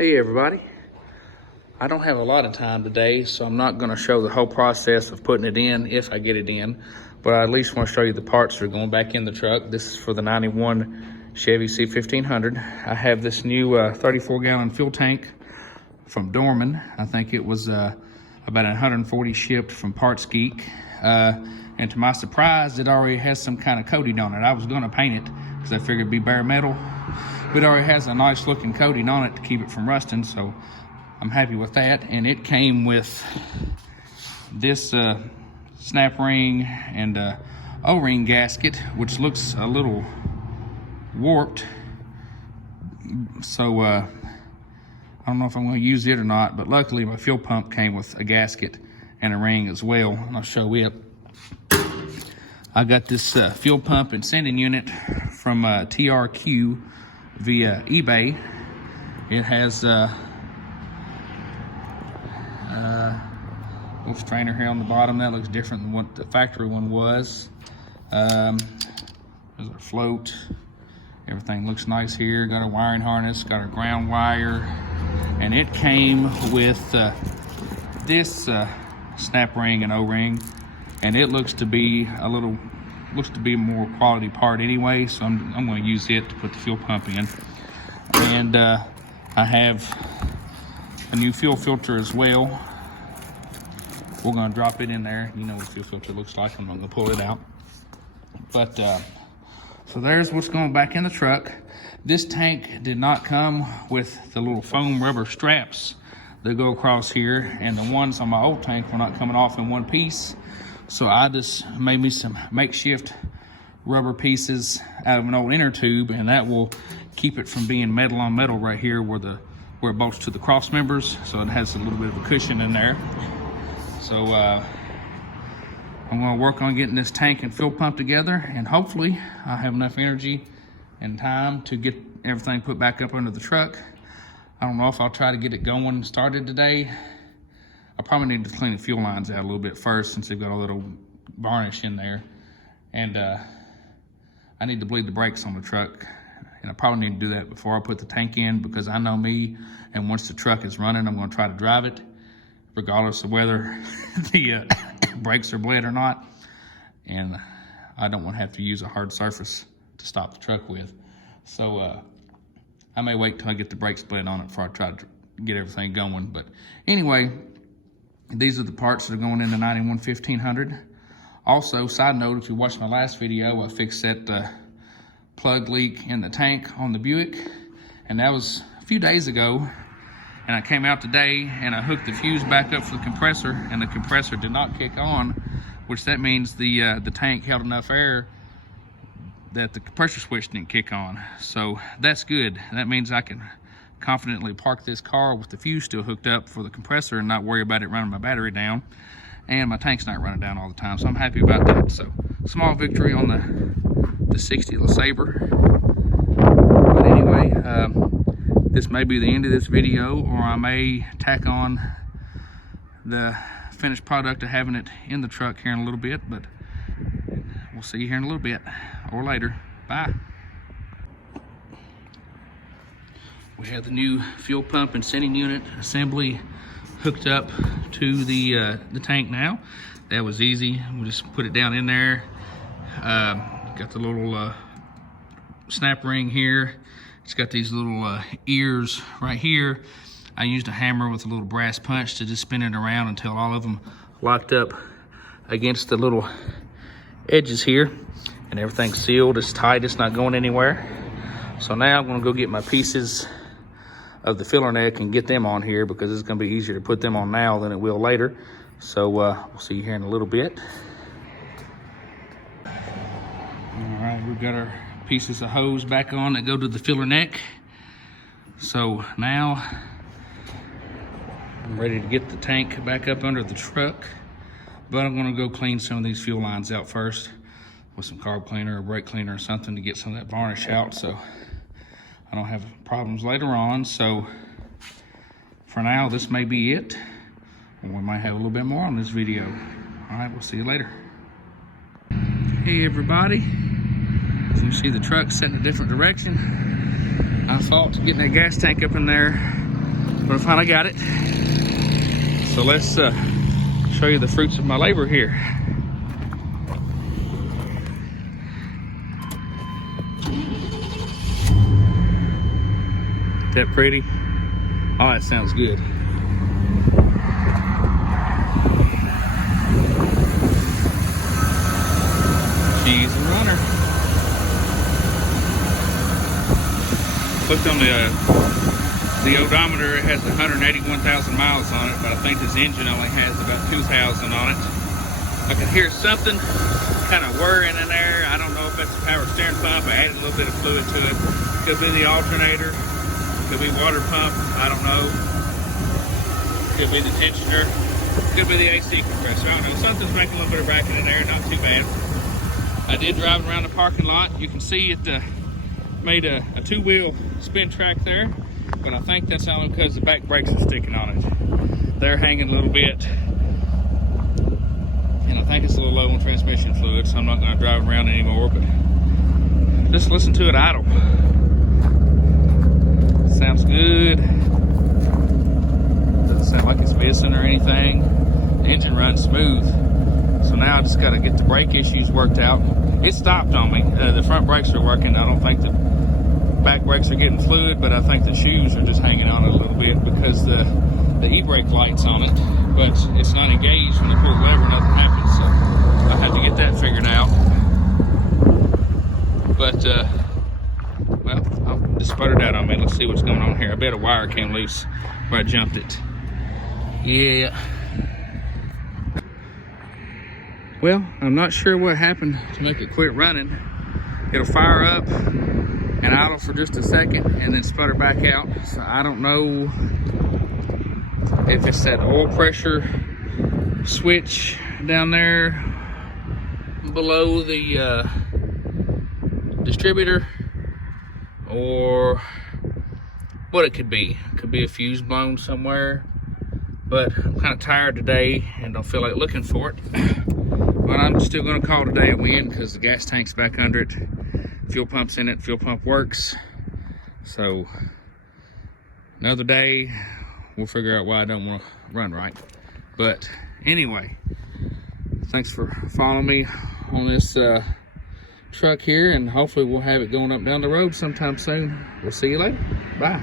Hey everybody, I don't have a lot of time today, so I'm not going to show the whole process of putting it in if I get it in, but I at least want to show you the parts that are going back in the truck. This is for the 91 Chevy C1500. I have this new 34-gallon fuel tank from Dorman. I think it was about 140 shipped from Parts Geek, and to my surprise, it already has some kind of coating on it. I was going to paint it because I figured it'd be bare metal, but it already has a nice looking coating on it to keep it from rusting, so I'm happy with that. And it came with this snap ring and O-ring gasket, which looks a little warped, so I don't know if I'm going to use it or not, but luckily my fuel pump came with a gasket and a ring as well, and I'll show it. I got this fuel pump and sending unit from TRQ via eBay. It has little strainer here on the bottom. That looks different than what the factory one was. There's our float. Everything looks nice here. Got a wiring harness, got our ground wire, and it came with this snap ring and O-ring, and it looks to be a more quality part anyway, so I'm going to use it to put the fuel pump in. And I have a new fuel filter as well. We're going to drop it in there. You know what a fuel filter looks like. I'm not going to pull it out. But so there's what's going back in the truck. This tank did not come with the little foam rubber straps that go across here, and the ones on my old tank were not coming off in one piece. So I just made me some makeshift rubber pieces out of an old inner tube, and that will keep it from being metal on metal right here where it bolts to the cross members. So it has a little bit of a cushion in there. So I'm going to work on getting this tank and fuel pump together, and hopefully I have enough energy and time to get everything put back up under the truck. I don't know if I'll try to get it going and started today. I probably need to clean the fuel lines out a little bit first, since they've got a little varnish in there. And I need to bleed the brakes on the truck. And I probably need to do that before I put the tank in, because I know me, and once the truck is running, I'm going to try to drive it, regardless of whether the brakes are bled or not. And I don't want to have to use a hard surface to stop the truck with. So I may wait till I get the brakes bled on it before I try to get everything going. But anyway, these are the parts that are going in the 91 1500. Also, side note, if you watched my last video, I fixed that plug leak in the tank on the Buick, and that was a few days ago. And I came out today and I hooked the fuse back up for the compressor, and the compressor did not kick on, which that means the tank held enough air that the compressor switch didn't kick on. So that's good. That means I can confidently park this car with the fuse still hooked up for the compressor and not worry about it running my battery down, and my tank's not running down all the time, so I'm happy about that. So small victory on the 60 LeSabre. But anyway, this may be the end of this video, or I may tack on the finished product of having it in the truck here in a little bit, but we'll see you here in a little bit or later. Bye. We have the new fuel pump and sending unit assembly hooked up to the tank now. That was easy. We'll just put it down in there. Got the little snap ring here. It's got these little ears right here. I used a hammer with a little brass punch to just spin it around until all of them locked up against the little edges here, and everything's sealed. It's tight. It's not going anywhere. So now I'm going to go get my pieces of the filler neck and get them on here, because it's going to be easier to put them on now than it will later. So we'll see you here in a little bit. All right, we've got our pieces of hose back on that go to the filler neck. So now I'm ready to get the tank back up under the truck, but I'm going to go clean some of these fuel lines out first with some carb cleaner or brake cleaner or something to get some of that varnish out, so I don't have problems later on. So for now, this may be it, or we might have a little bit more on this video. All right, we'll see you later. Hey everybody, as you see, the truck's set in a different direction. I thought getting that gas tank up in there But I finally got it. So let's show you the fruits of my labor here. Is that pretty? Oh, it sounds good. She's a runner. Looked on the odometer, it has 181,000 miles on it, but I think this engine only has about 2,000 on it. I can hear something kind of whirring in there. I don't know if that's the power steering pump. I added a little bit of fluid to it. Could be the alternator. Could be water pump. I don't know. Could be the tensioner. Could be the AC compressor. I don't know. Something's making a little bit of racket in there. Not too bad. I did drive around the parking lot. You can see it made a two-wheel spin track there, but I think that's only because the back brakes are sticking on it. They're hanging a little bit, and I think it's a little low on transmission fluid, so I'm not going to drive around anymore, but just listen to it idle. Sounds good. Doesn't sound like it's missing or anything. The engine runs smooth. So now I just got to get the brake issues worked out. It stopped on me. The front brakes are working. I don't think the back brakes are getting fluid, but I think the shoes are just hanging on it a little bit because the e-brake light's on it, but it's not engaged. When I pull the lever, nothing happens. So I have to get that figured out. But well, it sputtered out on me. Let's see what's going on here. I bet a wire came loose where I jumped it. Yeah. Well, I'm not sure what happened to make it quit running. It'll fire up and idle for just a second and then sputter back out. So I don't know if it's that oil pressure switch down there below the distributor, or what it could be. It could be a fuse blown somewhere, but I'm kind of tired today and don't feel like looking for it. But I'm still going to call today a win because the gas tank's back under it, fuel pump's in it, fuel pump works. So another day, we'll figure out why I don't want to run right. But anyway, thanks for following me on this truck here, and hopefully we'll have it going up down the road sometime soon. We'll see you later. Bye.